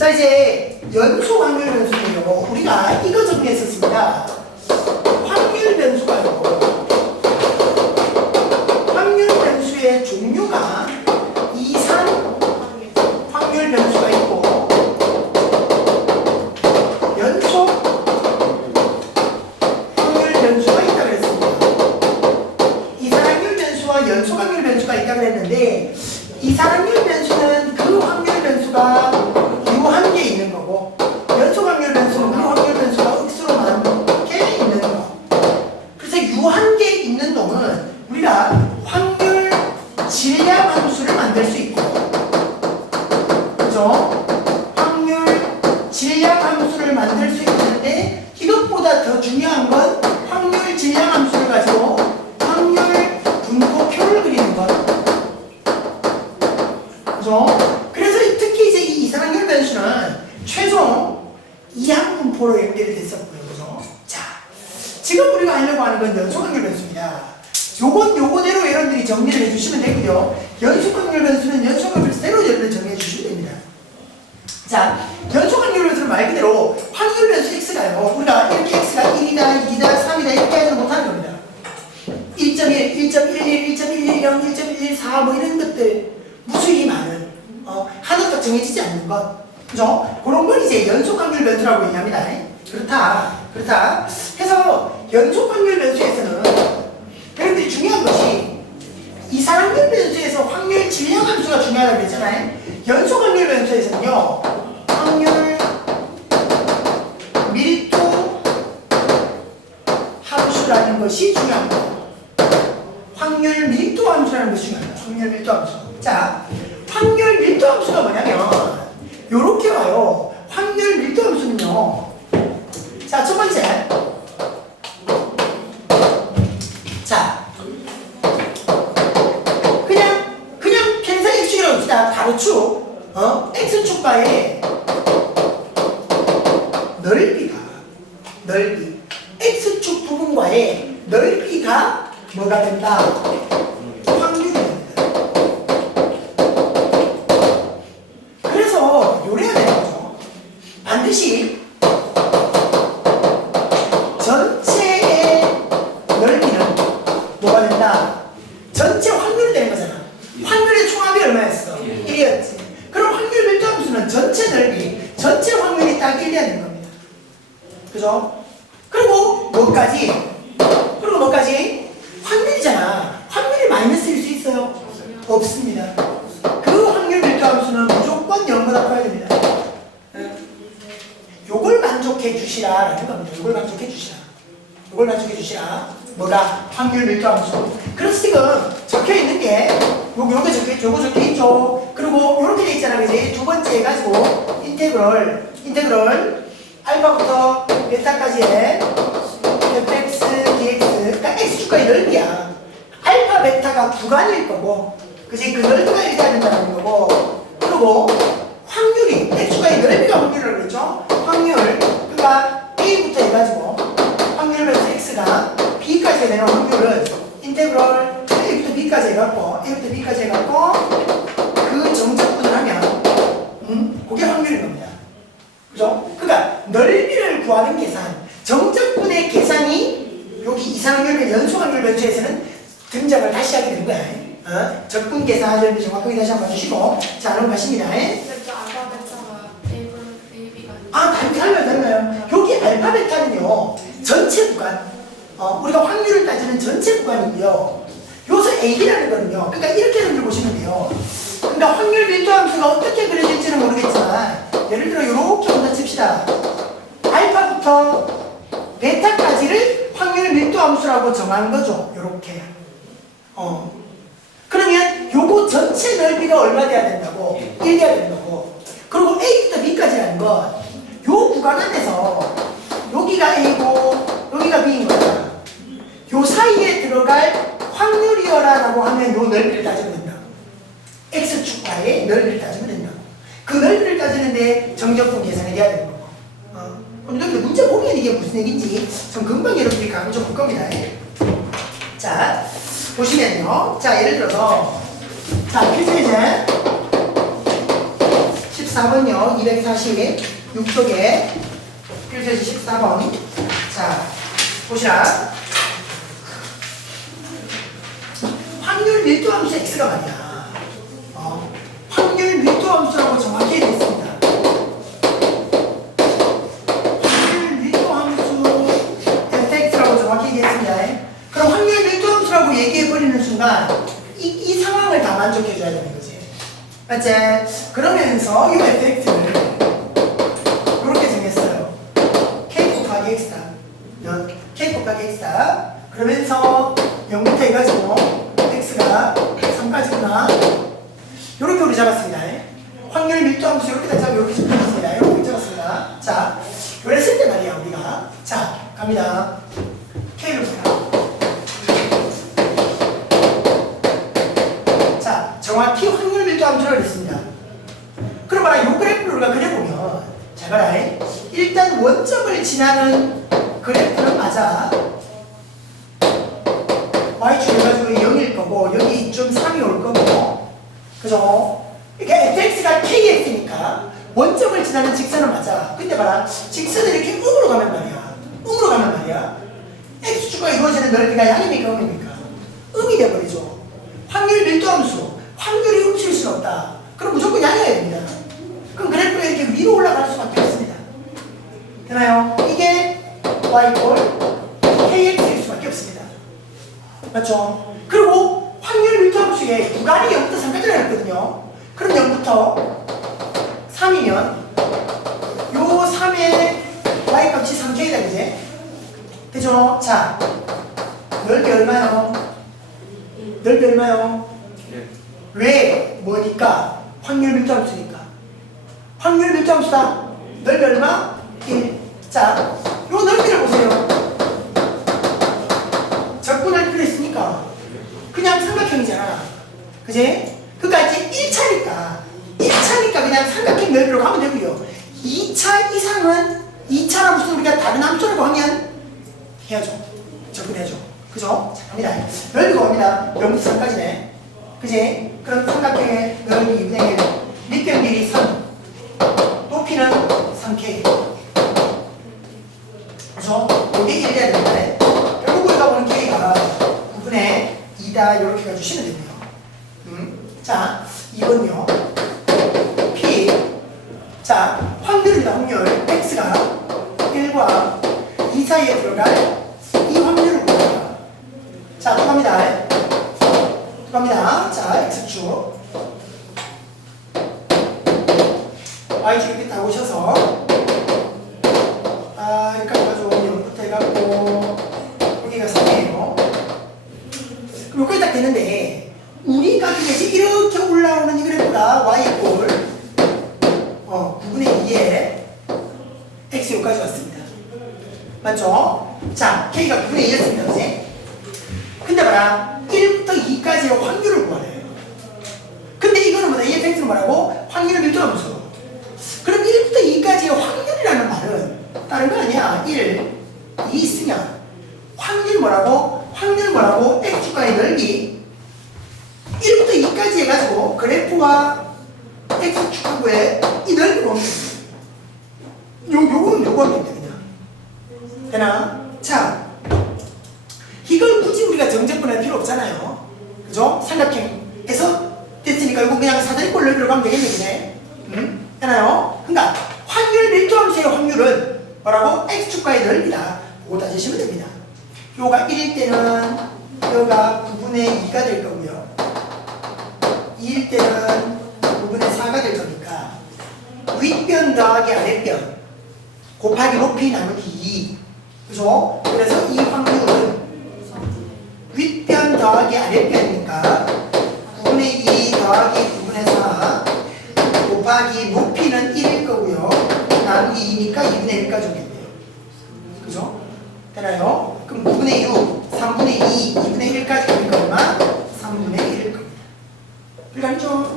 자, 이제 연속 확률 변수는요, 우리가 이거 정리했었습니다. 확률 변수가 있고, 확률 변수의 종류가 이상 확률 변수가 있고, 연속 확률 변수가 있다고 그랬습니다. 이상 확률 변수와 연속 확률 변수가 있다고 그랬는데, 이상 확률 변수는 그 확률 변수가 유한계 있는 거고, 연속 확률 변수는 그 확률 변수가 억수로 많게 있는 거. 그래서 유한계 있는 놈은 우리가 확률 질량 함수를 만들 수 있고, 그죠? 확률 질량 함수를 만들 수 있는데, 이것보다 더 중요한 건 확률 질량 함수를 가지고 확률 분포표를 그리는 것. 그죠? 그래서 특히 이제 이 이상확률 변수는 최종 이항분포로 연결이 됐었고요. 그죠? 자, 지금 우리가 하려고 하는 건 연속확률 변수입니다. 요건 요거대로 여러분들이 정리를 해주시면 되고요. 연속확률 변수는 연속확률 변수대로 여러분들 정리해 주시면 됩니다. 자, 연속확률 변수는 말 그대로 확률 변수 x가요. 우리가 이렇게 x가 1이다, 2다, 3이다 이렇게 하지 못하는 겁니다. 1.1, 1.11, 1.110, 1.114 뭐 이런 것들 무수히 많은 하나도 정해지지 않는 것, 그죠? 그런 걸 이제 연속확률 변수라고 얘기합니다. 그렇다 해서 연속확률 변수에서는 여러분들이 중요한 것이 이상확률 변수에서 확률 질량 함수가 중요하다고 그랬잖아요. 연속확률 변수에서는요, 확률 밀도 함수라는 것이 중요합니다. 확률 밀도 함수라는 것이 중요합니다. 확률 밀도 함수. 자, 확률 밀도 함수가 뭐냐면 요렇게 와요. 확률 밀도 함수는요, 자, 첫 번째, 자, 그냥偏差x축이라고 합시다. 가로축, x축과의 넓이, x축 부분과의 넓이가 뭐가 된다? 확률이 됩니다. 그래서 요래야 되는 거죠. 반드시 전체의 넓이는 뭐가 된다? 전체 확률이 되는 거잖아. 확률의 총합이 얼마였어? 1이었지. 그럼 확률 밀도 함수는 전체 넓이, 전체 확률이 딱 1이어야 되는 겁니다. 그죠? 그리고 뭐까지? 확률이잖아. 확률이 마이너스일 수 있어요? 없습니다. 그 확률 밀도 함수는 무조건 0보다 커야 됩니다. 요걸 만족해 주시라라는 겁니다. 요걸 만족해 주시라. 뭐가? 확률 밀도 함수. 그래서 지금 적혀 있는 게 요거 적혀 있죠. 그리고 요렇게 돼 있잖아. 그지? 두 번째 해가지고 인테그럴 알파부터 베타까지의 fx, dx, 그러니까 x축과의 넓이야. 알파, 베타가 구간일 거고, 그지? 그 넓이가 이래야 된다는 거고, 그리고 확률이, x축과의 넓이가 확률이라고 그랬죠? 확률, 그러니까 a부터 해가지고 확률 변수 x가 b까지 되는 확률은 인테그럴 a부터 b까지 해갖고 그 정적분을 하면 그게 확률인 겁니다. 그죠? 그러니까 넓이를 구하는 계산, 정적분의 계산이 여기 이상확률, 연속확률 변수에서는 등장을 다시 하게 되는 거야. 적분 계산을 정확하게 다시 한번 봐주시고, 자, 그럼 가십니다. 달라요. 여기 알파, 베타는요, 전체 구간, 우리가 확률을 따지는 전체 구간이고요. 요소 AB라는 거는요, 그러니까 이렇게 여러분들 보시면 돼요. 그러니까 확률 밀도 함수가 어떻게 그려질지는 모르겠지만, 예를 들어 이렇게 온다 칩시다. 알파부터 베타까지를 확률 밀도 함수라고 정한 거죠. 요렇게. 그러면 요거 전체 넓이가 얼마 돼야 된다고? 1 돼야 된다고. 그리고 A부터 B까지라는 건 요 구간 안에서 여기가 A고 여기가 B인 거야. 요 사이에 들어갈 확률이여라라고 하면 요 넓이를 따지면 된다. X축과의 넓이를 따지면 된다. 그 넓이를 따지는데 정적분 계산이 돼야 되는 거고. 근데 문제 보면 이게 무슨 얘기인지 좀 금방 여러분들이 감을 좀 볼 겁니다. 자, 보시면요. 자, 예를 들어서 자, 필수 문제 14번요. 246쪽에 필수지 14번. 자, 보시라. 확률 밀도 함수 x가 말이야. 확률 밀도 함수라고 정확히 얘기했습니다. 확률 밀도 함수 fx라고 정확히 얘기했습니다. 그럼 확률 밀도 함수라고 얘기해버리는 순간 이 상황을 다 만족해줘야 되는 거지. 맞지? 그러면서 이 fx를 이렇게 정했어요. k 곱하기 x다. k 곱하기 x다. 그러면서 0부터 해가지고 x가 3까지구나. 이렇게 우리 잡았습니다. 확률 밀도 함수 이렇게 잡았습니다. 이렇게 잡았습니다. 자, 그랬을 때 말이야 우리가. 자, 갑니다. k를 보라. 자, 정확히 확률 밀도 함수를 했습니다. 그럼 봐라, 요 그래프를 우리가 그려보면, 잘 봐라. 일단 원점을 지나는 그래프는 맞아. y축 해가지고 0일 거고, 여기 이쯤 3이 올 거고, 그죠? 그러니까 fx가 kx니까 원점을 지나는 직선은 맞아. 근데 봐라, 직선을 이렇게 음으로 가면 말이야. x축과 이루어지는 넓이가 양입니까, 음입니까? 음이 돼버리죠. 확률 밀도함수, 확률이 음수일 수는 없다. 그럼 무조건 양이어야 됩니다. 그럼 그래프가 이렇게 위로 올라갈 수밖에 없습니다. 되나요? 이게 y = kx일 수밖에 없습니다. 맞죠? 그리고 확률 밀도함수에 구간이 0부터 3까지라고 했거든요. 그럼 0부터 3이면 요 3의 y값이 3k다, 그제? 그죠? 자, 넓이 얼마요? 왜? 뭐니까? 확률 밀도함수니까. 확률 밀도함수다. 넓이 얼마? 1. 자, 요 넓이를 보세요. 적분 넓이를 했으니까 그냥 삼각형이잖아. 그지? 그러니까 이제 1차니까 그냥 삼각형 넓이로 가면 되고요. 2차 이상은 2차랑 무슨 우리가 다른 함수라고 하면 해야죠. 접근해야죠. 그죠? 자, 갑니다. 넓이가 옵니다. 0부터 3까지네. 그지? 그럼 삼각형의 넓이 2분의 1, 밑변 길이 3, 높이는 3k. 그죠? 이게 1 돼야 됩니다. 결국 우리가 보는 k가 9분의 2다. 이렇게 가주시면 됩니다. 자, 2번요. p. 자, 확률입니다. 확률. x가 1과 2 사이에 들어갈 이 확률을 구합니다. 자, 또 갑니다. 자, x축. y축 이렇게 다 오셔서, 여기까지 가지고 0부터 해갖고, 여기가 3이에요. 그럼 여기까지 딱 되는데, 우리가 이제 이렇게 올라오는 이 그래프가 y = 9분의 2에 x 여기까지 왔습니다. 맞죠? 자, k가 9분의 2였습니다. 그치? 근데 봐라, 1부터 2까지의 확률을 구하래요. 근데 이거는 뭐다? EFX는 뭐라고? 확률을 밀도함수. 그럼 1부터 2까지의 확률이라는 말은 다른 거 아니야. 1, 2 있으면 확률 뭐라고? x축과의 넓이 1부터 2까지 해가지고 그래프와 x축하고의 이 넓이를 옮깁니다. 요거는 요거는 됩니다. 되나? 자, 이걸 굳이 우리가 정적분할 필요 없잖아요. 그죠? 삼각형에서 됐으니까 이거 그냥 사다리꼴 넓이로 가면 되겠네. 되나요? 그러니까 확률 밀도함수의 확률은 뭐라고? x축과의 넓이다. 그거 따지시면 됩니다. 요가 1일 때는 요가 9분의 2가 될 거고요. 2일 때는 9분의 4가 될 거니까 윗변 더하기 아랫변 곱하기 높이 나누기 2. 그죠? 그래서 이 확률은 윗변 더하기 아랫변이니까 9분의 2 더하기 9분의 4 곱하기 높이는 1일 거고요. 나누기 2니까 2분의 1까지 오겠네요. 그죠? 되나요? 그럼 9분의 6, 3분의 2, 2분의 1까지 오니까 얼마? 3분의 1일 겁니다. 그러니까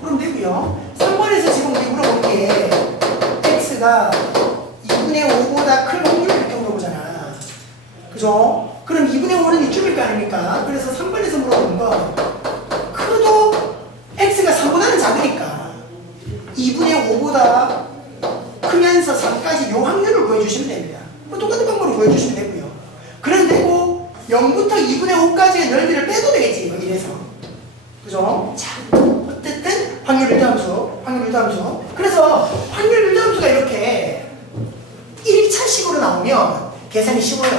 그럼 되고요. 3번에서 지금 우리 물어본 게 x가 2분의 5보다 큰 확률을 이렇게 물어보잖아. 그죠? 그럼 2분의 5는 이쪽일 거 아닙니까? 그래서 3번에서 물어보는 건 크도 x가 3보다는 작으니까 2분의 5보다 크면서 3까지 요 확률을 구해주시면 됩니다. 뭐 똑같은 방법으로 구해주시면 되고요. 그래도 되고 0부터 2분의 5까지의 넓이를 빼도 되겠지. 뭐 이래서. 그죠? 자, 어쨌든 확률 일자함수. 그래서 확률 일자함수가 이렇게 1차식으로 나오면 계산이 쉬워요.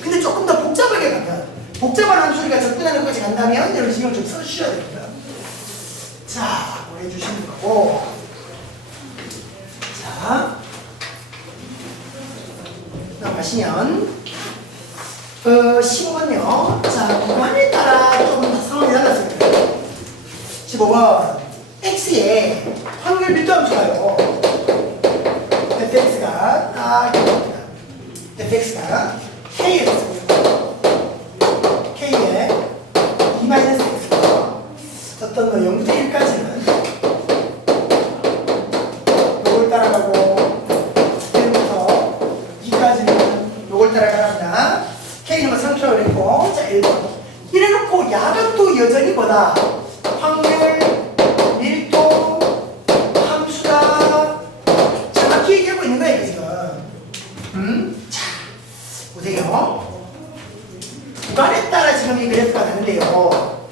근데 조금 더 복잡하게 가면 복잡한 함수가 접근하는 것까지 간다면 여러분 신경 좀 써주셔야 됩니다. 자, 뭐 해주시는 거고. 자, 넘어가시면 15번요. 자, 구간에 따라 좀 상황이 달랐습니다. 15번 x의 확률 밀도함수가요. fx가 딱 이겁니다. fx가 k에 k에 2-x가 어떤 뭐 0부터 1까지는 요걸 따라가고 1부터 2까지는 요걸 따라가랍니다. K는 뭐 3초라고 그랬고, 자 1번 이래놓고 야각도 여전히 보다 확률 밀도 함수다 정확히 얘기하고 있는 거예요 지금. 자 보세요. 구간에 따라 지금 이 그래프가 가는데요.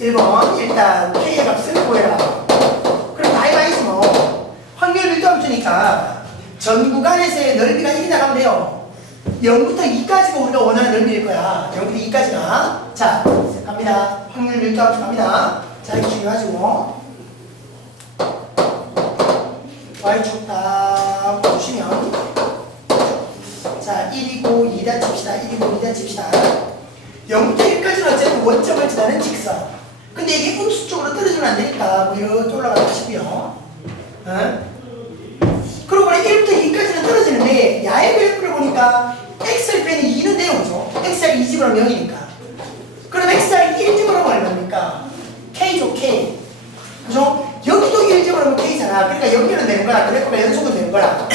1번 일단 K의 값을 구해라. 그럼 다이바이지 뭐 확률 밀도 함수니까 전 구간에서의 넓이가 1이 나가면 돼요. 0부터 2까지가 우리가 원하는 넓이일 거야. 0부터 2까지가. 자, 갑니다. 확률 밀도 함수 갑니다. 자, 이렇게 중요하시고 Y축 딱 보시면 자, 1이고 2다 칩시다. 1이고 2다 칩시다. 0부터 1까지는 어쨌든 원점을 지나는 직선. 근데 이게 음수 쪽으로 떨어지면 안 되니까 뭐 이렇게 올라가다 치고요. 그러고 보니 1부터 2까지는 떨어지는데 야의 그래프를 보니까 x를 빼는 2는 돼요. 그죠? x하기 2집으로 0이니까. 그럼 x하기 1집으로 얼마입니까? k죠, k. 그죠? 여기도 1집으로 k잖아. 그러니까 여기는 되는 거라. 그래프가 연속은 되는 거라.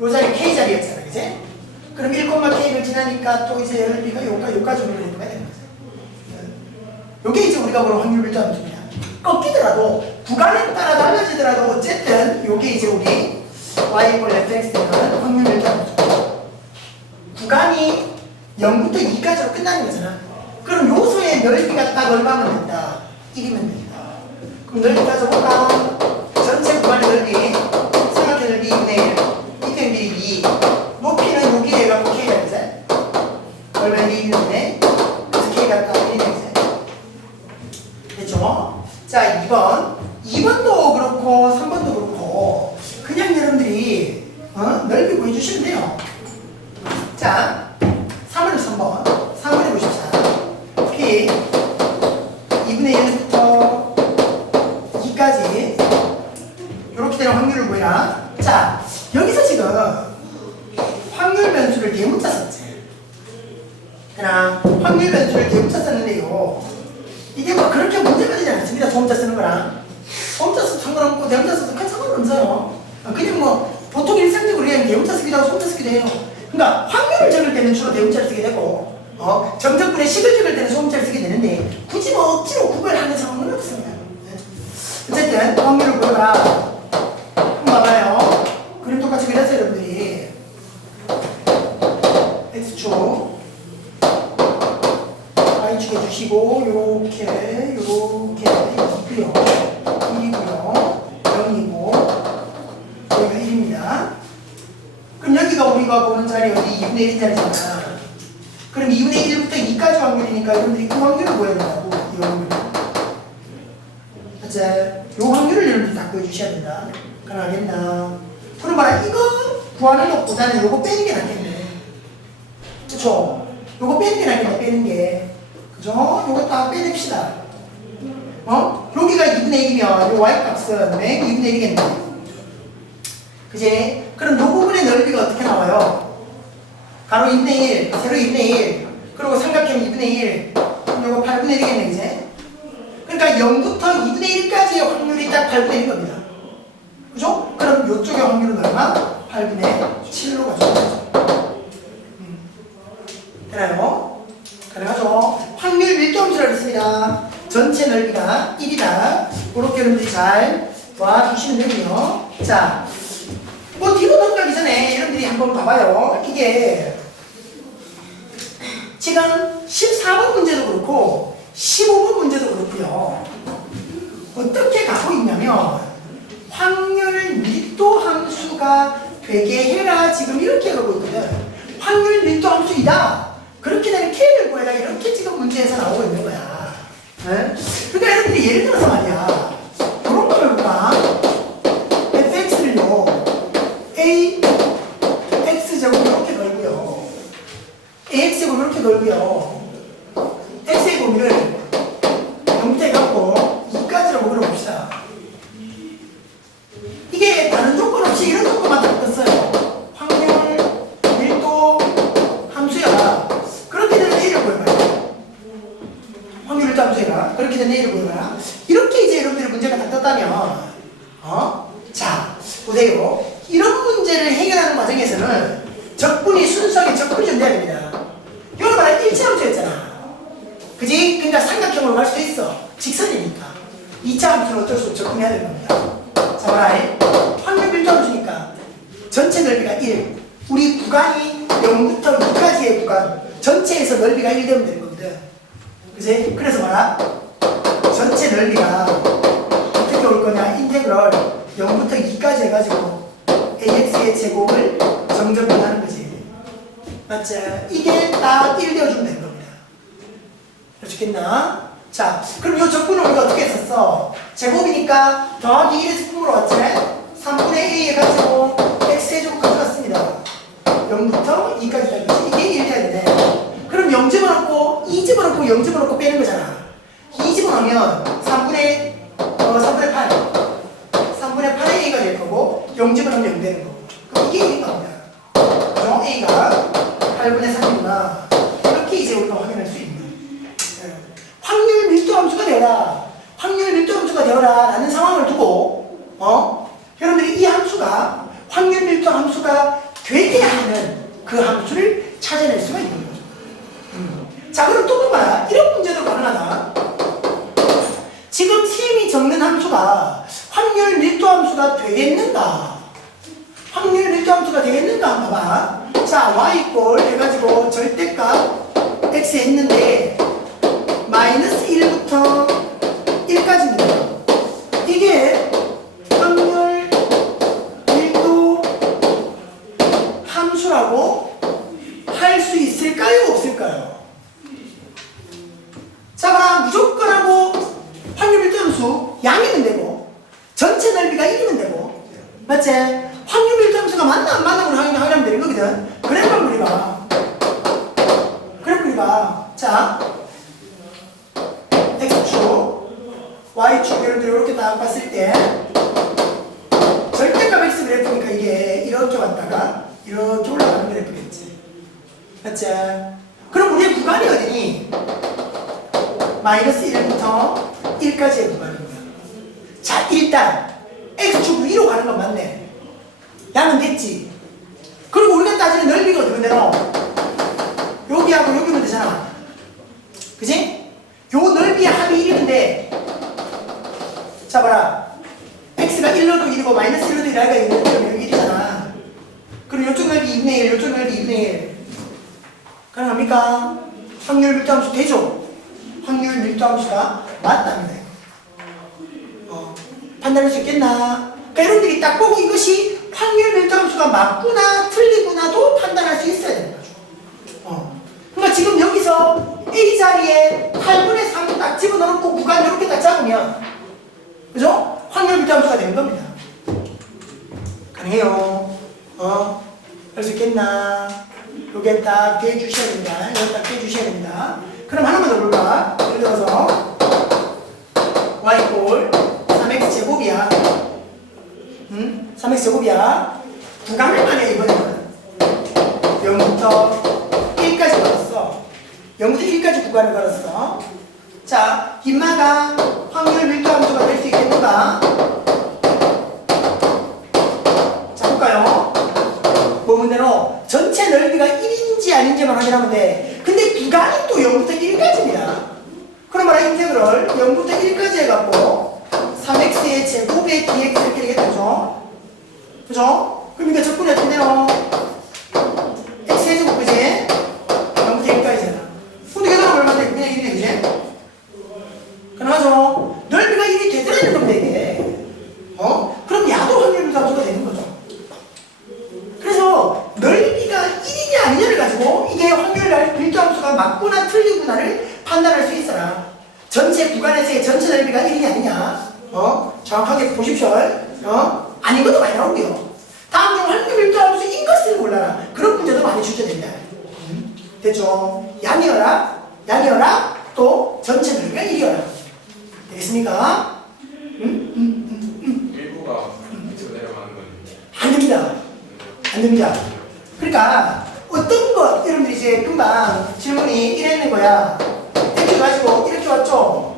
요 자리 k 자리였잖아. 그지? 그럼 1,k를 지나니까 또 이제 넓이가 요까지 오는 되는 거죠. 요게 이제 우리가 보는 확률 밀도 함수입니다. 꺾이더라도 구간에 따라 달라지더라도 어쨌든 요게 이제 우리 y = fx 되는 확률 밀도 함수. 구간이 0부터 2까지로 끝나는 거잖아. 그럼 요소의 넓이가 딱 얼마면 된다? 1이면 된다. 그럼 넓이 따져볼까? 전체 구간의 넓이 삼각형 넓이 2분의 1 이평 길이 2 높이는 여기 해갖고 k가 되지? 얼마나 1이는데 그래서 k가 딱 1이 되지? 됐죠? 자 2번도 그렇고 3번도 그렇고 그냥 여러분들이 넓이 구해주시면 돼요. 자 3번에 보십시다. P 2분의 1부터 2까지 이렇게 되는 확률을 구해라. 자 여기서 지금 확률 변수를 대문자 썼지. 그러나 확률 변수를 대문자 썼는데요. 이게 뭐 그렇게 문제가 되지 않습니다. 소문자 쓰는 거랑. 소문자 써도 상관없고 대문자 써도 큰 상관은 없어요. 그냥 뭐 보통 일상적으로 그냥 대문자 쓰기도 하고 소문자 쓰기도 해요. 그러니까 확률을 적을 때는 주로 대문자를 쓰게 되고 정적분의 식을 적을 때는 소문자를 쓰게 되는데 굳이 뭐 억지로 구별하는 상황은 없습니다. 어쨌든 확률을 구해라. 한번 봐봐요. 그림 똑같이 그렸어요 여러분들이. X축 Y축 해주시고 요렇게 2고요 0이고 여기가 1입니다. 그럼 여기가 우리가 보는 자리 어디 2분의 1 자리잖아. 그럼 2분의 1부터 2까지 확률이니까 여러분들이 그 확률을 구해야 된다고. 이 확률. 자, 요 확률을 여러분들이 다 구해주셔야 된다. 가능하겠나? 그럼 봐라, 이거 구하는 것보다는 요거 빼는 게 낫겠네. 그쵸? 요거 빼는 게 낫겠네, 빼는 게. 그죠? 요거 다 빼냅시다. 여기가 2분의 1이면 요 y값은 맨 2분의 1이겠네. 그지? 그럼 요 부분의 넓이가 어떻게 나와요? 가로 2분의 1, 세로 2분의 1, 그리고 삼각형 2분의 1, 그럼 요거 8분의 1이겠네, 이제? 그러니까 0부터 2분의 1까지의 확률이 딱 8분의 1인 겁니다. 그죠? 그럼 요쪽의 확률은 얼마? 8분의 7로 가져가죠. 되나요? 가능하죠? 확률 밀도함수라고 했습니다. 전체 넓이가 1이다. 그렇게 여러분들이 잘 주시면 되군요. 자, 뭐 뒤로 넘어가기 전에 여러분들이 한번 봐봐요. 이게 지금 14번 문제도 그렇고 15번 문제도 그렇고요. 어떻게 가고 있냐면 확률 밀도 함수가 되게 해라 지금 이렇게 가고 있거든. 확률 밀도 함수이다. 그렇게 되면 K를 구해라. 이렇게 지금 문제에서 나오고 있는 거야. 네? 그러니까 여러분들이 예를 들어서 말이야. 그런 거 해볼까? fx를요. a x제곱 이렇게 걸고요. ax제곱 이렇게 걸고요. x의 범위를 0대 갖고 2까지라고 걸어봅시다. 이게 다른 조건 없이 이런 조건만 딱 떴어요. 확률, 밀도, 함수야. 그렇게 되면 A를 구해봐요. 확률, 밀도, 함수야. 그렇게 되면 A를 구해봐요. 이렇게 이제 여러분들이 문제가 딱 떴다면, 자, 보세요. 이런 문제를 해결하는 과정에서는 적분이 순수하게 적분이 좀 돼야 됩니다. 이걸 말하면 일차함수였잖아. 그지? 그러니까 삼각형으로 갈 수도 있어. 직선이니까. 2차 함수는 어쩔 수 없이 적분해야 되는 겁니다. 자, 봐라. 확률 밀도 함수니까 전체 넓이가 1. 우리 구간이 0부터 2까지의 구간. 전체에서 넓이가 1 되면 되는 거거든. 그지? 그래서 봐라. 전체 넓이가 어떻게 올 거냐? 인테그럴 0부터 2까지 해가지고 ax의 제곱을 정적분하는 거지. 맞지? 이게 딱 1 되어주면 되는 겁니다. 아시겠나? 자, 그럼 이 적분을 우리가 어떻게 했었어? 제곱이니까 더하기 1에서 품으로 왔지? 3분의 a 해가지고 x제곱 가져갔습니다. 0부터 2까지 되겠지? 이게 1 돼야 되네. 그럼 0 집어넣고 2 집어넣고 0 집어넣고 빼는 거잖아. 2 집어넣으면 3분의 8 3분의 8의 a가 될 거고 0 집어넣으면 0 되는 거고. 그럼 이게 1인 겁니다. 그죠? a가 8분의 3이구나. 이렇게 이제 우리가 확인할 수 있는. 확률 밀도 함수가 되어라. 확률 밀도 함수가 되어라. 라는 상황을 두고, 여러분들이 이 함수가, 확률 밀도 함수가 되게 하는 그 함수를 찾아낼 수가 있는 거죠. 자, 그럼 또 봐봐라. 이런 문제도 가능하다. 지금 쌤이 적는 함수가 확률 밀도 함수가 되겠는가? 확률 밀도 함수가 되겠는가? 한번 봐봐. 자, y 해가지고 절대값 x 했는데, 마이너스 1부터 1까지입니다. 이게 확률 밀도 함수라고 할 수 있을까요? 없을까요? 자, 봐라. 무조건 하고 확률 밀도 함수 양이면 되고 전체 넓이가 1이면 되고 맞지? 확률 밀도 함수가 맞나 안 맞나 확인하면 되는 거거든. 그래프를 그려봐. 그래프 그려봐. 자, x축, y축 예를 들어 이렇게 딱 봤을 때 절대값 x 그래프니까 이게 이렇게 왔다가 이렇게 올라가는 그래프겠지. 맞지? 그럼 우리의 구간이 어디니? 마이너스 1부터 1까지의 구간인 거야. 자, 일단 x축 위로 가는 건 맞네. 양은 됐지. 그리고 우리가 따지는 넓이가 어떻게 되노? 여기하고 여기면 되잖아. 그지? 요 넓이의 합이 1인데 자 봐라. x가 1로도 1이고 마이너스 1로도 1이가 1이잖아. 그럼 요쪽 넓이 2분의 1, 요쪽 넓이 2분의 1 가능합니까? 확률 밀도 함수 되죠? 확률 밀도 함수가 맞답니다. 판단할 수 있겠나? 그러니까 여러분들이 딱 보고 이것이 확률 밀도 함수가 맞구나 틀리구나도 판단할 수 있어야 되는 거죠. 그러니까 지금 여기서 A 자리에 8분의 3 딱 집어넣고 구간 이렇게 딱 잡으면 그죠? 확률 밀도 함수가 되는 겁니다. 가능해요. 할 수 있겠나? 요게 딱 대주셔야 됩니다. 여기 딱 대주셔야 됩니다. 그럼 하나만 더 볼까? 예를 들어서 y 3x 제곱이야. 3x 제곱이야. 구간을 말해 이번에는 0부터 1까지 걸었어. 0부터 1까지 구간을 걸었어. 자, 빈마가 확률 밀도 함수가 될 수 있겠는가? 자, 볼까요? 뭐 문제로 전체 넓이가 1인지 아닌지만 확인하면 돼. 근데 구간이 또 0부터 1까지입니다. 그럼 말해 인테그럴 0부터 1까지 해갖고 3x의 제곱의 dx 이렇게 되겠다. 그죠? 그죠? 그럼 이게 적분이 어떻게 되노? x 세제곱 그지? 0부터 1까지잖아. 근데 계산하면 얼마 돼? 그냥 1이 되지? 그나죠? 넓이가 1이 되더라는 겁니다 이게. 그럼 야도 확률 함수가 되는 거죠. 그래서 넓이가 1이냐 아니냐를 가지고 이게 확률 밀도함수가 맞구나 틀리구나를 판단할 수 있어라. 전체 구간에서의 전체 넓이가 1이냐 아니냐 정확하게 보십시오. 아닌 것도 많이 나오고요. 다음 중 확률 밀도함수인 것을 골라라. 그런 문제도 많이 출제됩니다. 됐죠? 양이어라 또 전체 넓이가 1이어라. 되겠습니까? 일부가 밑으로 내려가는 건 안 됩니다. 안 됩니다. 그러니까 어떤 것 여러분들이 이제 금방 질문이 이랬는 거야. 이렇게 가지고 이렇게 왔죠.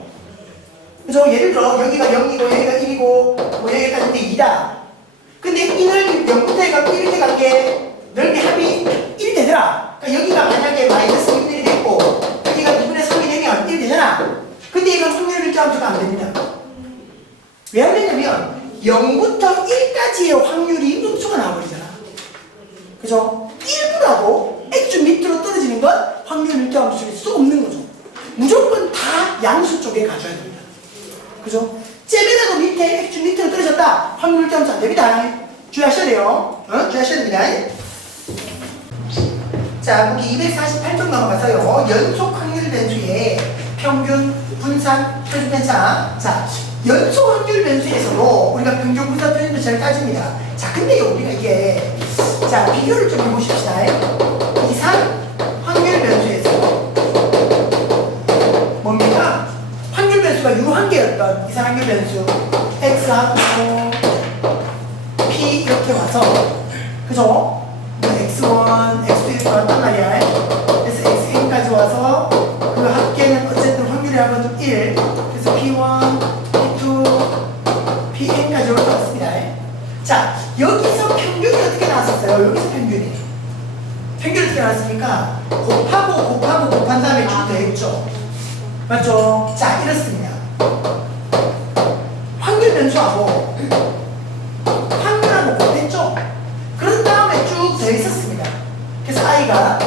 그죠? 예를 들어 여기가 0이고 여기가 1이고 뭐 여기까지 2다. 근데 이 넓이 0부터 해갖고 이렇게 갈게. 넓이 합이 1 되더라. 그러니까 여기가 만약에 마이너스 1이 됐고 여기가 2분의 3이 되면 1 되잖아. 근데 이건 확률 밀도함수가 안 됩니다. 왜 안 되냐면 0부터 1까지의 확률이 음수가 나와버리잖아. 그죠? 1부라고 x축 밑으로 떨어지는 건 확률 밀도함수일 수 없는 거죠. 무조건 다 양수 쪽에 가져야 됩니다. 그죠? 잽이라도 밑에 x축 밑으로 떨어졌다. 확률 밀도함수 안 됩니다. 주의하셔야 돼요. 주의하셔야 됩니다. 자, 보기 248쪽 넘어가서요. 연속 확률 변수의 평균, 분산, 표준 편차. 자, 연속 확률 변수에서도 우리가 평균, 분산, 표준 편차를 따집니다. 자, 근데요, 우리가 이게 자, 비교를 좀 해보십시다. 이상 확률 변수에서 뭡니까? 확률 변수가 유한계였던 이상 확률 변수 x하고 p 이렇게 와서 그죠? x1, x2 이렇게 왔단 말이야. 그래서 xn까지 와서 그 합계는 어쨌든 확률이 한번 1. 그래서 p1, p2, pn까지 올라왔습니다. 자, 여기서 평균이 어떻게 나왔었어요? 여기서 평균이 어떻게 나왔습니까? 곱한 다음에 쭉 더했죠. 맞죠? 자, 이렇습니다. 확률 변수하고 확률하고 곱했죠? 그런 다음에 쭉 더했었습니다. 그래서 i가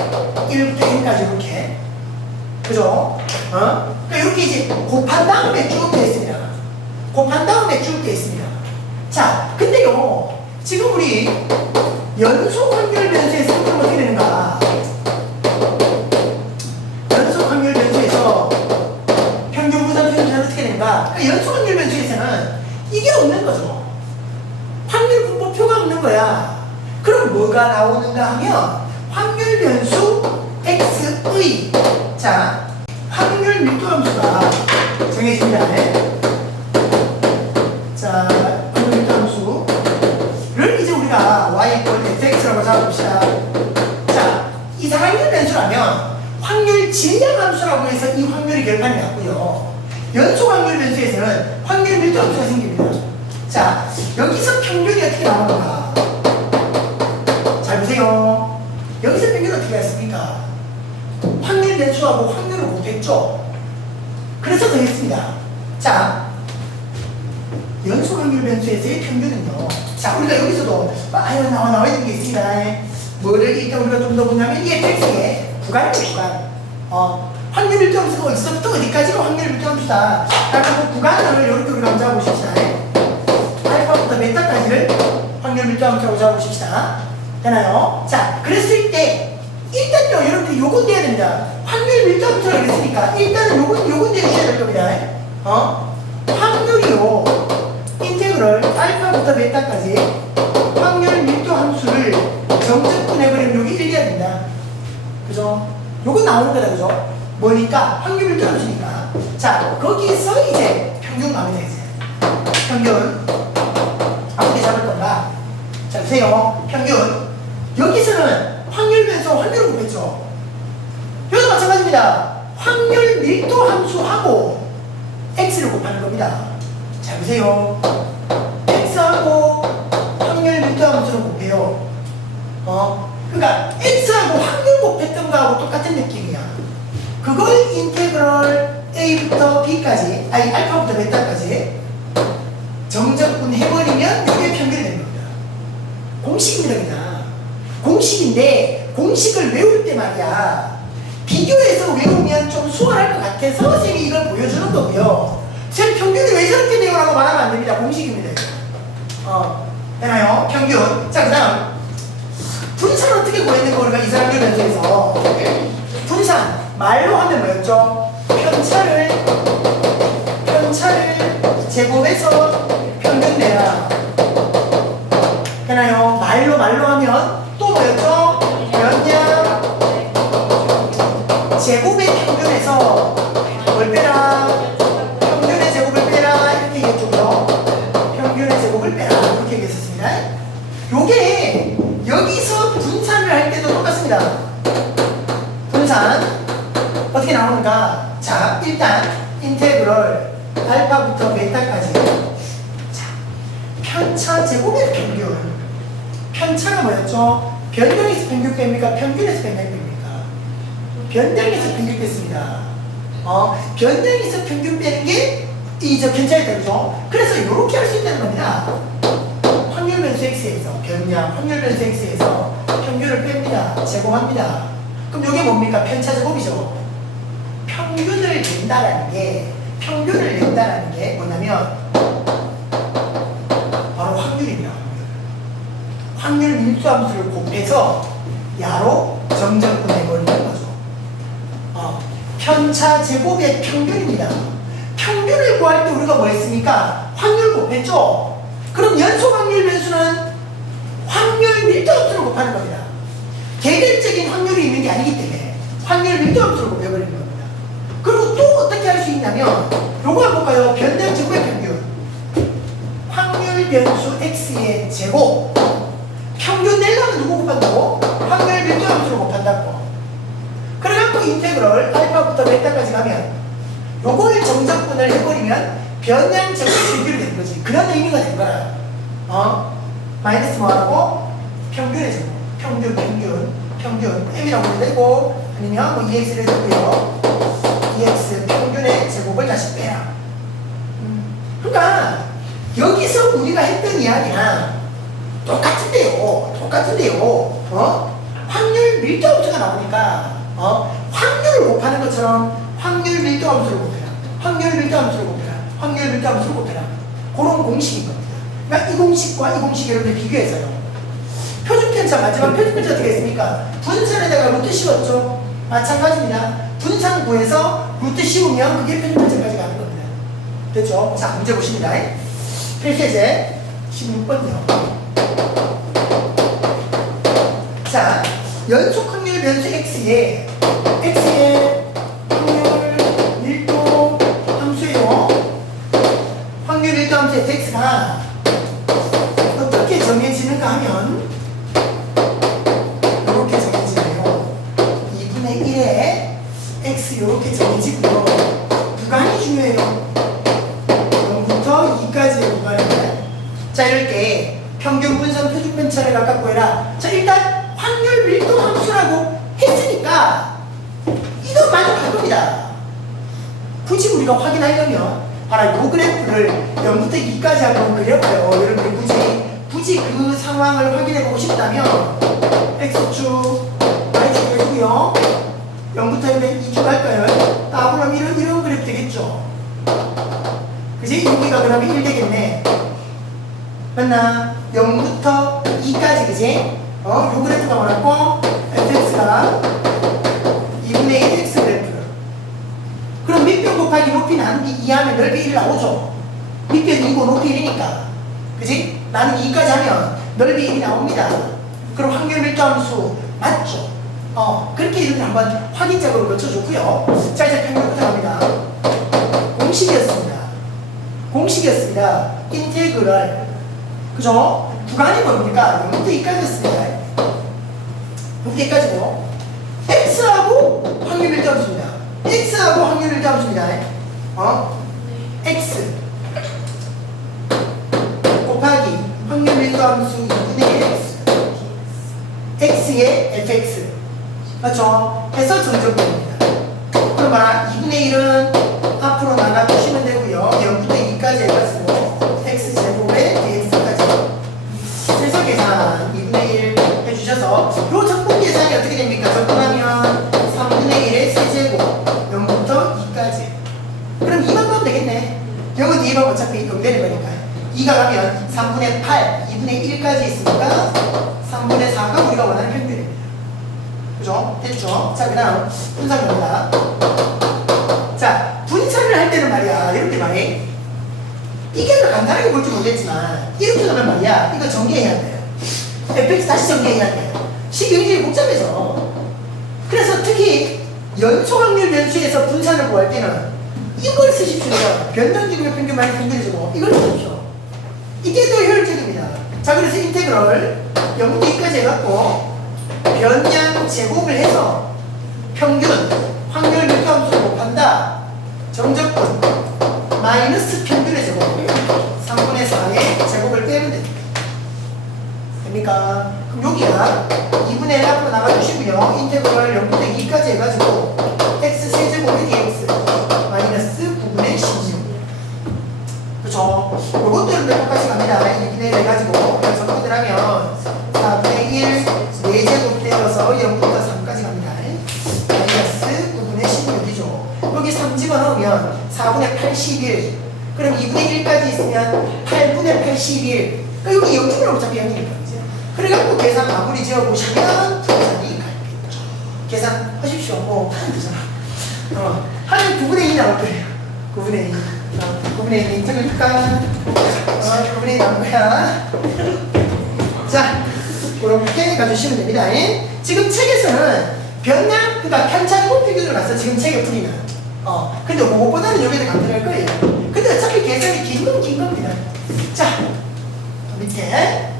1부터 n까지 이렇게 그죠? 그러니까 이렇게 이제 곱한 다음에 쭉 더했습니다. 곱한 다음에 쭉 더했습니다. 자, 근데요, 지금 우리 연속 확률 변수의 성격은 어떻게 되는가? 연속 확률 변수에서 평균 분산 표준은 어떻게 되는가? 그러니까 연속 확률 변수에서는 이게 없는 거죠. 확률 분포표가 없는 거야. 그럼 뭐가 나오는가 하면 확률 변수 x의 자, 확률 밀도함수가 정해집니다. 자, 확률 밀도함수를 이제 우리가 y fx라고 잡읍시다. 자, 이상확률 변수라면 확률 질량 함수라고 해서 이 확률이 결판이 났고요. 연속 확률 변수에서는 확률 밀도함수가 생깁니다. 자, 여기서 평균이 어떻게 나오는가? 잘 보세요. 여기서 평균이 어떻게 했습니까? 확률 변수하고 확률을 곱했죠? 그래서 더했습니다. 자, 연속 확률 변수에서의 평균은요. 자, 우리가 여기서도 나와 있는 게 있습니다. 뭐를 일단 우리가 좀 더 보냐면 이 fx의 구간이에요, 구간. 확률 밀도함수가 어디서부터 어디까지가 확률 밀도함수다. 그러니까 그 구간을 이렇게 우리가 잡아보십시다. 알파부터 베타까지를 확률 밀도함수라고 잡아보십시다. 되나요? 자, 그랬을 때 일단요, 여러분들 요건 돼야 됩니다. 확률 밀도함수라고 그랬으니까 일단은 요건 내주셔야 될 겁니다. 확률이요, 인테그럴 알파부터 베타까지 확률 밀도함수를 정적분해버리면 여기 1 돼야 된다. 그죠? 요건 나오는 거다. 그죠? 뭐니까? 확률 밀도함수니까. 자, 거기서 이제 평균 나오면 되지. 평균 어떻게 잡을 건가? 자, 보세요. 평균. 여기서는 확률 변수 확률을 곱했죠. 여기도 마찬가지입니다. 확률 밀도 함수하고 x를 곱하는 겁니다. 자, 보세요. x하고 확률 밀도 함수를 곱해요. 그러니까 x하고 확률 곱했던 거하고 똑같은 느낌이야. 그걸 인테그럴 a부터 b까지, 아니 알파부터 베타까지 정적분 해버리면 이게 평균이 되는 겁니다. 공식입니다. 그냥 공식인데 공식을 외울 때 말이야 비교해서 외우면 좀 수월할 것 같아서 선생님이 이걸 보여주는 거고요. 선생님 평균이 왜 저렇게 내요라고 말하면 안 됩니다. 공식입니다. 되나요? 평균. 자, 그 다음 분산 어떻게 구했는 거 우리가 이상한 변수에서 분산 말로 하면 뭐였죠? 편차를 제곱해서 평균 내라. 되나요? 말로 하면 또 뭐였죠? 몇냐 제곱의 평균에서 뭘 빼라? 평균의 제곱을 빼라 이렇게 얘기했죠. 평균의 제곱을 빼라 이렇게 얘기했었습니다. 요게 여기서 분산을 할 때도 똑같습니다. 분산 어떻게 나오는가? 자, 일단 인테그럴 알파부터 베타까지. 자, 편차 제곱의 평균. 편차가 뭐였죠? 변경에서 평균 뺍니까? 평균에서 평균 뺍니까? 변경에서 평균 뺐습니다. 변경에서 평균 빼는 게 이 저 편차에 되죠. 그래서 이렇게 할 수 있다는 겁니다. 확률 변수 x에서 변량, 확률 변수 x에서 평균을 뺍니다. 제곱합니다. 그럼 이게 뭡니까? 편차 제곱이죠. 평균을 낸다라는 게 뭐냐면 바로 확률입니다. 확률 밀수함수를 곱해서 야로 정정분해버리는 거죠. 편차 제곱의 평균입니다. 평균을 구할 때 우리가 뭐 했습니까? 확률 곱했죠? 그럼 연속 확률 변수는 확률 밀도함수를 곱하는 겁니다. 개별적인 확률이 있는 게 아니기 때문에 확률 밀도함수를 곱해버리는 겁니다. 그리고 또 어떻게 할 수 있냐면 요거 한번 볼까요? 변량 제곱의 평균 확률 변수 x의 제곱 평균 내려면 누구 곱한다고? 확률 밀도함수를 곱한다고. 그래갖고 인테그럴 알파부터 베타까지 가면 요걸 정적분을 해버리면 변량 제곱의 비율이 되는 거지. 그런 의미가 된 거라. 마이너스 뭐하라고? 평균의 제곱. 평균. m이라고 해도 되고, 아니면 뭐 ex를 해도 되고요. ex 평균의 제곱을 다시 빼라. 그러니까, 여기서 우리가 했던 이야기랑 똑같은데요. 확률 밀도함수가 나오니까, 확률을 곱하는 것처럼 확률 밀도함수를 곱해라. 그런 공식인 겁니다. 그러니까 이 공식과 이 공식 여러분들 비교해서요. 표준편차, 마지막 표준편차 어떻게 했습니까? 분산에다가 루트 씌웠죠? 마찬가지입니다. 분산 구해서 루트 씌우면 그게 표준편차까지 가는 겁니다. 됐죠? 자, 문제 보십니다. 필기제 16번이요. 자, 연속 확률 변수 x의 확률 밀도 함수예요. 확률 밀도 함수 fx가 어떻게 정해지는가 하면 이렇게 정해지네요. 2분의 1에 x 이렇게 정해지고요. 구간이 중요해요. 0부터 2까지의 구간인데, 자, 이럴 때 평균 분선 표준 편차를 각각 구해라. 자, 일단 확률 밀도 함수라고 했으니까 이건 만족할 겁니다. 굳이 우리가 확인하려면 봐라, 요 그래프를 0부터 2까지 한번 그려봐요. 여러분들 굳이 그 상황을 확인해 보고 싶다면 x축, y축 해주고요. 0부터 2쭉 할까요? 그럼 이런 그래프 되겠죠. 그지? 여기가 그러면 1 되겠네. 맞나? 0부터 2까지, 그지? 요 그래프가 뭐라고? fx가 2분의 1 x 그래프. 그럼 밑변 곱하기 높이 나누기 2 하면 넓이 1 나오죠? 밑변 2고 높이 1이니까. 그지? 나누기 2까지 하면 넓이 1이 나옵니다. 그럼 확률 밀도함수 맞죠? 그렇게 이렇게 한번 확인적으로 거쳐줬고요. 자, 이제 평균부터 갑니다. 공식이었습니다. 인테그럴. 그죠? 구간이 뭡니까? 0부터 2까지였습니다. 0부터 2까지고 x하고 확률 밀도함수입니다. x하고 확률 밀도함수입니다. x 곱하기 확률 밀도함수 2분의 1 x의 fx. 맞죠? 해서 정적분입니다. 그럼 봐라, 2분의 1은 앞으로 나가주시면 되고요. 0부터 2까지 해가지고 x제곱 2가 가면 3분의 8, 2분의 1까지 있으니까 3분의 4가 우리가 원하는 평균입니다. 그죠? 됐죠? 자, 그 다음 분산 갑니다. 자, 분산을 할 때는 말이야, 이렇게 말해. 이게 더 간단하게 볼지 모르겠지만, 이렇게 하면 말이야, 이거 전개해야 돼요. fx 다시 전개해야 돼요. 식 굉장히 복잡해져. 그래서 특히 연소확률 변수에서 분산을 구할 때는 이걸 쓰십시오. 변동지구의 평균 마이너스 평균이고 이걸 쓰십시오. 이게 더 효율적입니다. 자, 그래서 인테그럴 0부터 2까지 해갖고 변량 제곱을 해서 평균 확률 밀도함수를 곱한다. 정적분 마이너스 평균의 제곱 3분의 4의 제곱을 빼면 됩니다. 됩니까? 그럼 여기가 2분의 1 앞으로 나가주시고요. 인테그럴 0부터 2까지 해가지고 x 세제곱의 dx 마이너스 9분의 16. 그쵸? 요것도 여러분들 똑같이 갑니다. 2분의 1 해가지고 전부들 하면 4분의 1 4제곱 떼어서 0부터 3까지 갑니다. 마이너스 9분의 16이죠. 여기 3 집어넣으면 4분의 81. 그럼 2분의 1까지 있으면 8분의 81. 그러니까 여기 0집으로 어차피 0이니까. 그래갖고 계산 마무리 지어보시면 계산이 갈겠죠. 계산하십시오. 하면 되잖아. 하면 9분의 2 나올 거예요. 9분의 2. 9분의 2 인정일까? 9분의 2 나올 거야. 자, 이렇게 가주시면 됩니다. 지금 책에서는 변량, 그러니까 편차고 비교를 가서 지금 책에 풀이는. 근데 무엇보다는 여기에 간단할 거예요. 근데 어차피 계산이 긴 겁니다. 자, 밑에.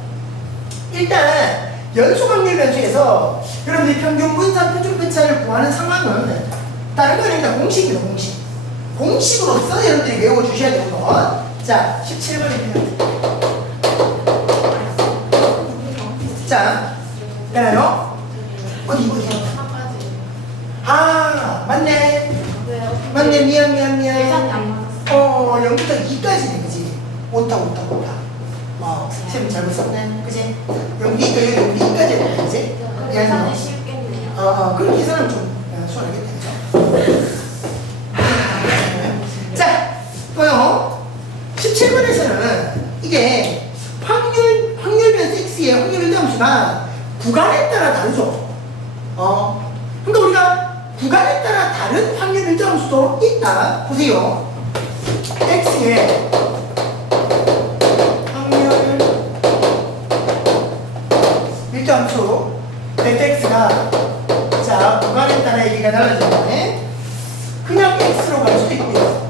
일단 연소확률 변수에서 여러분들이 평균 분산 표준 편차를 구하는 상황은 다른 거 아닙니다. 공식입니다. 공식으로서 여러분들이 외워주셔야 되는 것. 자, 17번입니다. 자, 되나요? 어디? 아, 맞네. 맞네. 미안. 0부터 2까지네, 그지? 옳다. 쌤 잘못 썼네, 그지? 여기 2까지 했네, 그지? 계산이 쉽겠네요. 그런 계산은 좀 수월하겠다, 그죠? 자, 또요. 17번에서는 이게 확률 변수 x의 확률 일정함수가 구간에 따라 다르죠. 그러니까 우리가 구간에 따라 다른 확률 일정함수도 있다. 보세요. x의 일정함수 fx가 자 구간에 따라 얘기가 달라지네. 그냥 x로 갈 수도 있고요.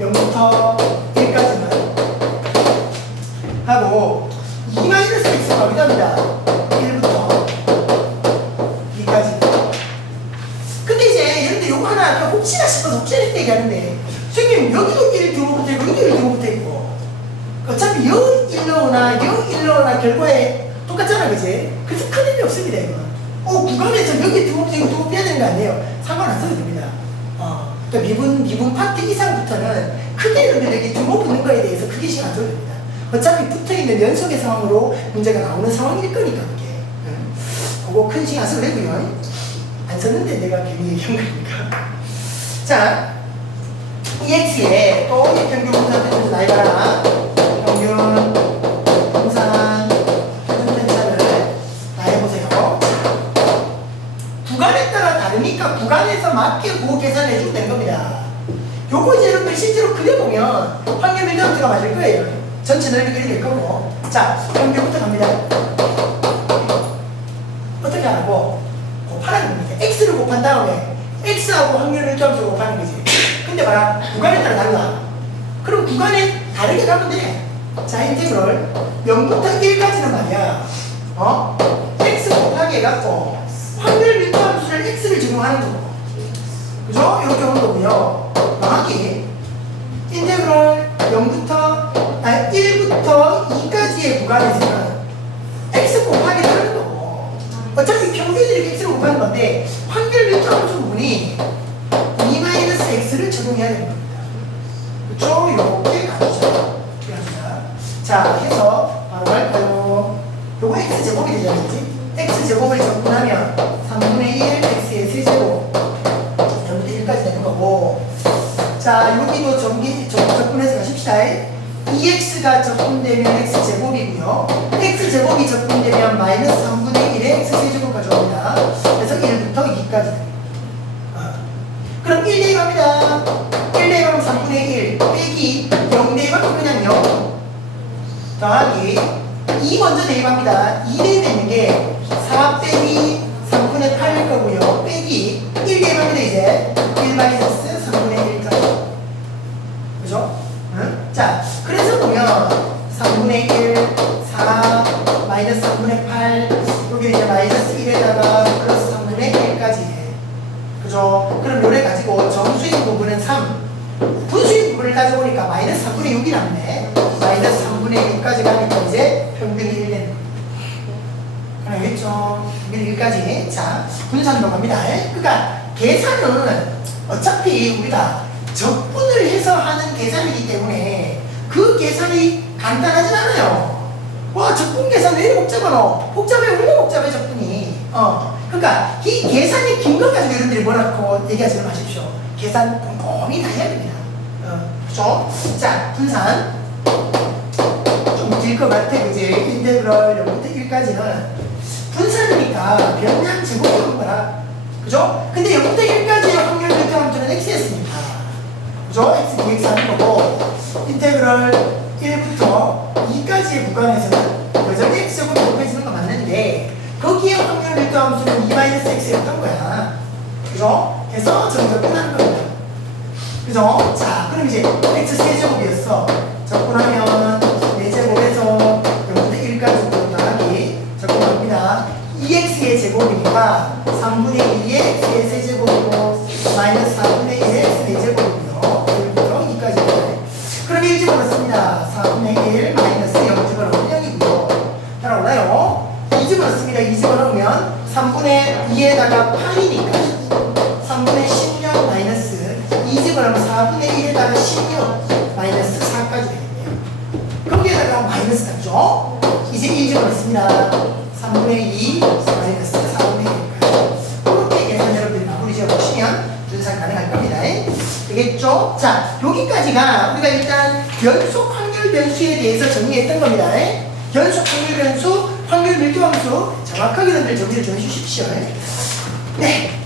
0부터 1까지만 하고 2-x로 가기도 합니다. 1부터 2까지. 근데 이제 여러분들 요거 하나 혹시나 싶어서 혹시나 얘기하는데 선생님 여기도 1 들어오고 있고 여기도 1 들어오고 있고 어차피 여 1로 오나 여 1로 오나 결과에 똑같잖아, 그지? 그래서 큰 의미 없습니다, 이거. 구간에서 여기 두고 빼야 되는 거 아니에요? 상관 안 써도 됩니다. 그러니까 미분 파트 이상부터는 크게 여기 두고 붙는 거에 대해서 크게 신경 안 써도 됩니다. 어차피 붙어있는 연속의 상황으로 문제가 나오는 상황일 거니까, 그게. 그거 큰 신경 안 써도 되고요. 안 썼는데 내가 괜히 얘기한 거니까. 자, EX에 또 이 평균 분산 편차에서 나이가라. 평균 분산 편차를 다 해보세요. 구간에 따라 다르니까 구간에서 맞게 그 계산을 해주면 되는 겁니다. 요거 이제 여러분들 실제로 그려보면 확률 밀도함수가 맞을 거예요. 전체 넓이 그리게 될 거고. 자, 평균부터 갑니다. 어떻게 하고 곱하는 겁니다. x를 곱한 다음에 x하고 확률 밀도함수를 곱하는 거지. 근데 봐라, 구간에 따라 달라. 그럼 구간에 다르게 가면 돼. 자, 인테그럴 0부터 1까지는 말이야. x 곱하기 해갖고 확률 밀도함수를 x를 적용하는 거고. 그죠? 이렇게 하는 거고요. 정확히 인테그럴 1부터 2까지의 구간에서는 x 곱하기 하는 거고. 어차피 평균이 x를 곱하는 건데 확률 밀도함수 부분이 2-x를 적용해야 되는 겁니다. 그쵸? 이렇게 가주자. 자, 해서 바로 갈까요? 요거 x제곱이 되잖아, 그치? x제곱을 적분하면 3분의 1 x의 세제곱 0부터 1까지 되는 거고. 자, 여기도 적분해서 가십시다. 2x x가 적분되면 x제곱이고요. x제곱이 적분되면 마이너스 3분의 1의 x세제곱 가져옵니다. 그래서 1부터 2까지. 그럼 1 대입합니다. 1 대입하면 3분의 1 빼기 0 대입하면 그냥 0 더하기 2 먼저 대입합니다. 2 대입했는 게 4 빼기 3분의 8일 거고요. 빼기 1 대입합니다. 이제 1 마이너스 3분의 1까지. 그죠? 응? 자, 그래서 보면 3분의 1, 4, 마이너스 3분의 8, 여기 이제 마이너스 1에다가 플러스 3분의 1까지. 그죠? 그럼 요래 가지고 정수인 부분은 3, 분수인 부분을 따져보니까 마이너스 3분의 6이 남네. 마이너스 3분의 6까지 가니까 이제 평균이 1 되는 거예요. 알겠죠? 평균 1까지. 자, 분산도 갑니다. 그러니까 계산은 어차피 우리가 적분을 해서 하는 계산이기 때문에 그 계산이 간단하진 않아요. 와, 적분 계산 왜 이렇게 복잡하노? 복잡해, 얼마나 복잡해, 적분이. 그러니까 이 계산이 긴 것 가지고 여러분들이 뭐라고 얘기하지 마십시오. 계산 꼼꼼히 다 해야 됩니다. 그죠? 자, 분산. 좀 길 것 같아, 그지? 인테그럴 0부터 1까지는 분산이니까 변량 제곱이 오는 거라. 그죠? 근데 0부터 1까지의 확률 결정 함수는 x였으니까. 그죠? x, dx 하는 거고, 인테그럴 1부터 2까지의 구간에서는 여전히 x제곱이 곱해지는 거 맞는데, 거기에 확률 밀도 함수는 2-x였던 거야. 그죠? 그래서 점점 끝나는 겁니다. 그죠? 자, 그럼 이제 x 세제곱이었어. 적분하면 4제곱에서 0부터 1까지 더하기 적분합니다. 2x의 제곱이니까 3분의 2의 x의 세제곱이고 마이너스 4분의 1의 x의 제곱이고요. 1부터 2까지. 그럼 1 집어넣습니다. 4분의 1 마이너스 0 집어넣으면 0이고요. 따라올라요. 2 집어넣습니다. 2 집어넣으면 3분의 2에다가 8이니까 3분의 16 마이너스 2 집어넣으면 4분의 1에다가 16 마이너스 4까지 되겠네요. 거기에다가 마이너스 나죠? 이제 1 집어넣습니다. 3분의 2 마이너스 4분의 1까지. 그렇게 계산 여러분들이 마무리 지어보시면 분산 가능할 겁니다. 되겠죠? 자, 여기까지가 우리가 일단 연속 확률 변수에 대해서 정리했던 겁니다. 연속 확률 변수, 확률 밀도 함수 정확하게 여러분들 정리를 좀 해주십시오. 네.